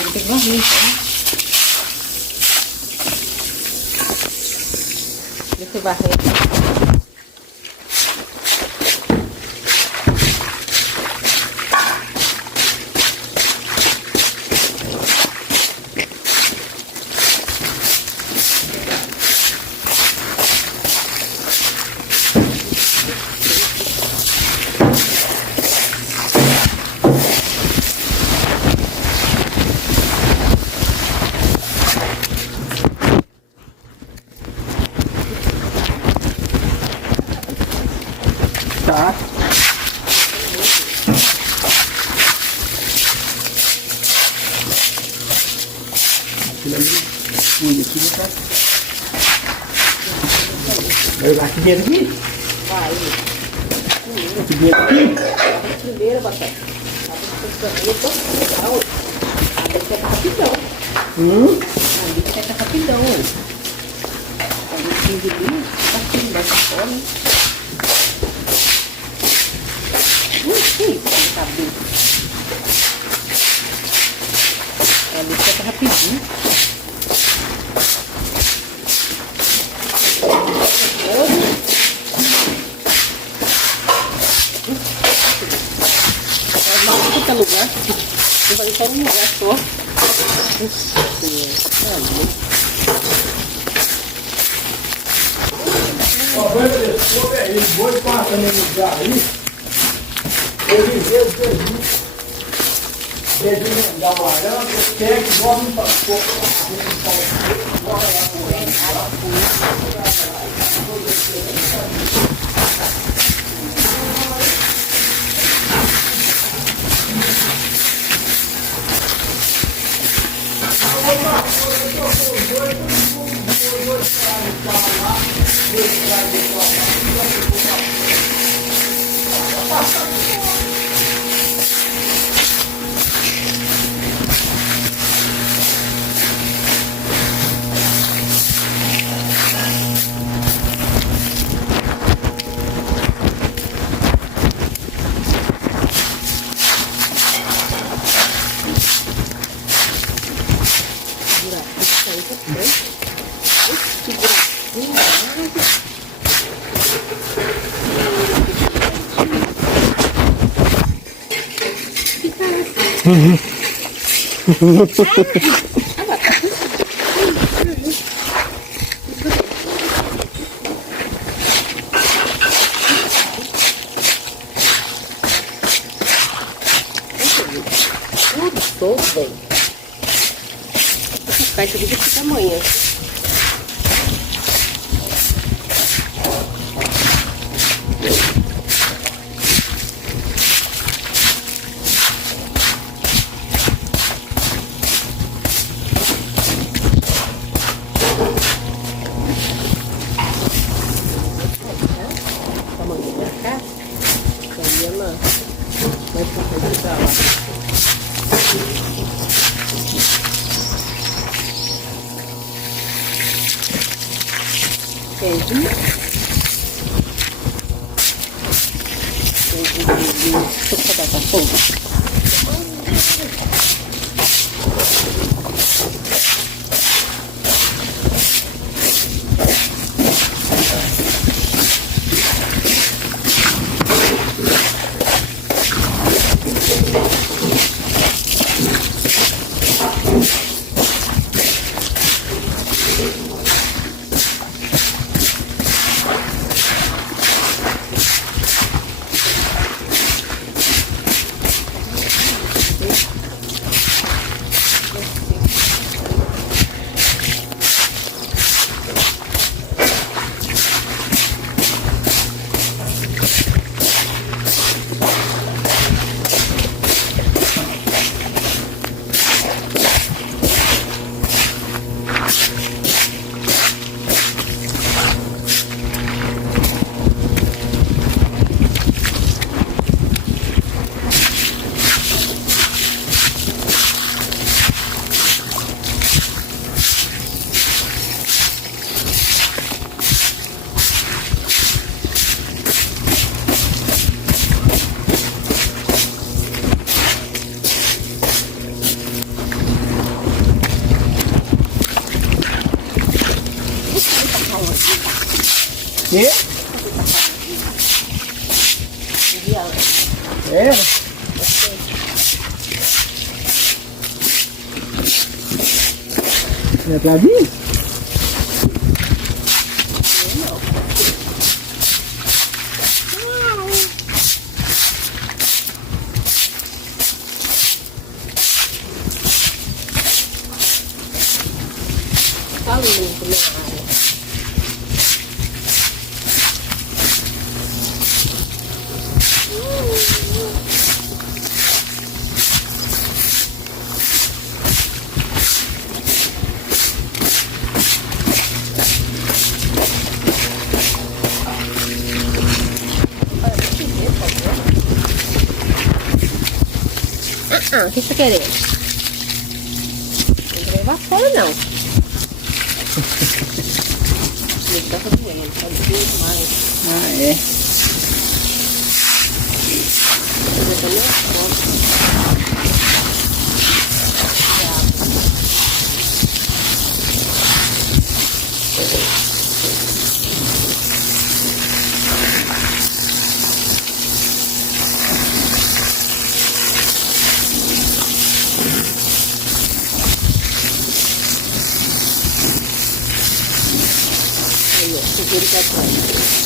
vou ter que varrer, então. Deixa eu varrer aqui. Tá. Aquilo ali, cuida aqui, né, tá? Vai usar aqui dentro aqui? Vai. Aqui dentro aqui? Primeiro, batata. Abre que é rapidão. Ali que é rapidão. Ali que ali, tá aqui embaixo fora. Cabelo. Ali fica rapidinho. Não fica lugar. Eu vou só um lugar só. Ó, vai ver, ele pode passar também no lugar aí. Ele vê o dedinho da amarela, pega e bota no pastor. Tudo solto, bem. Essa caixa aqui desse tamanho. Quê? É? É pra vir? Tá limpo na área. O que você quer? Não vai levar fora, não. Ele tá doendo, tá doendo demais. Ah, é. Ele tá nervoso. Aí, ó, segura pra trás.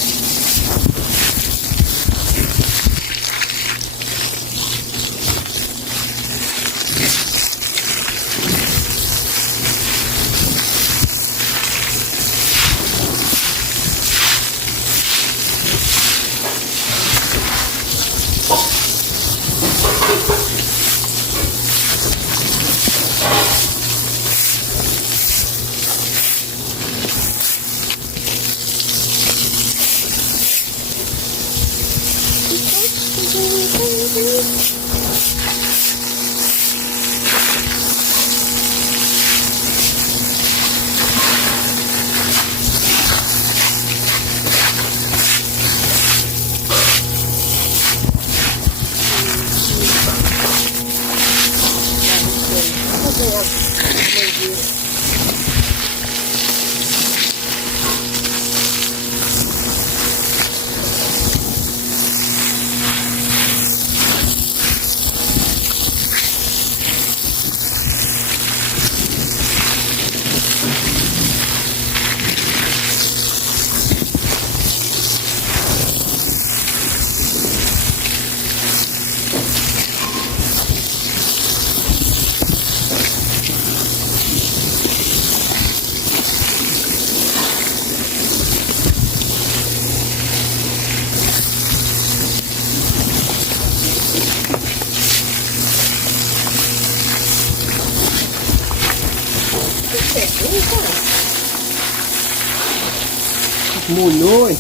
Molhou, hein?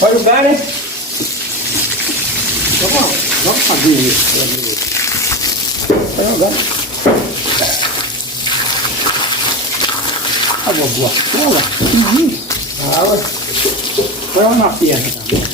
Pode jogar, né? Vamos fazer isso. Pode jogar. A vovó, cola. Água. Põe ela na perna também.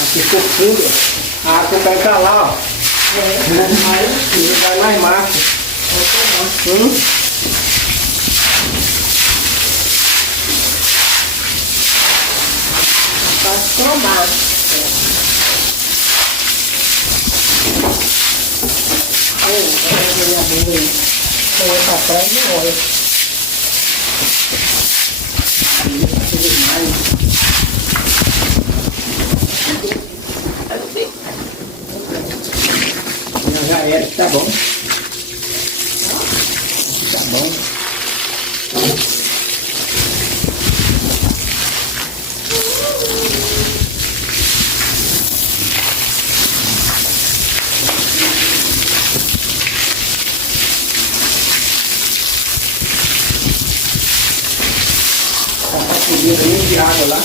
Aqui pouquinho, a água vai estar lá, ó. Vai mais massa. Pode tomar. Olha, boa. Com essa praia não olha. Já era, tá bom. Tá bom. Tá subindo de água lá.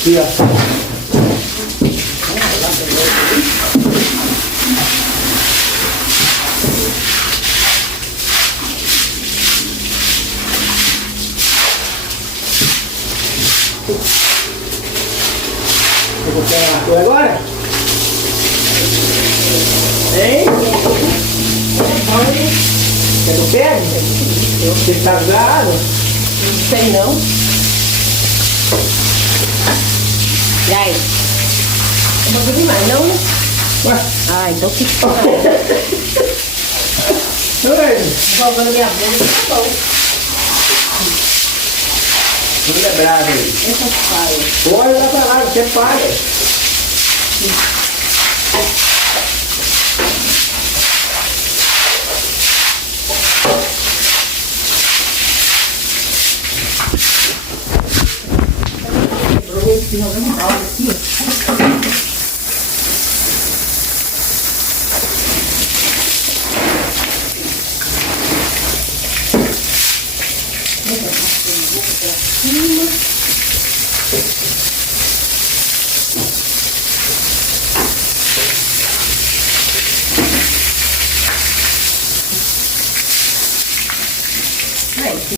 Aqui, ó. Eu vou pegar a cor agora? Hein? Quer que eu pegue? Você tá usado? Não sei não. E aí? Não vou demais, não? Ué? Ah, então que foi. Oi! Jogando minha boca, tá bom. Tudo é bravo aí. Essa paia. Pode lá pra lá, você paga. Aproveita que jogando balde aqui, ó. Cima.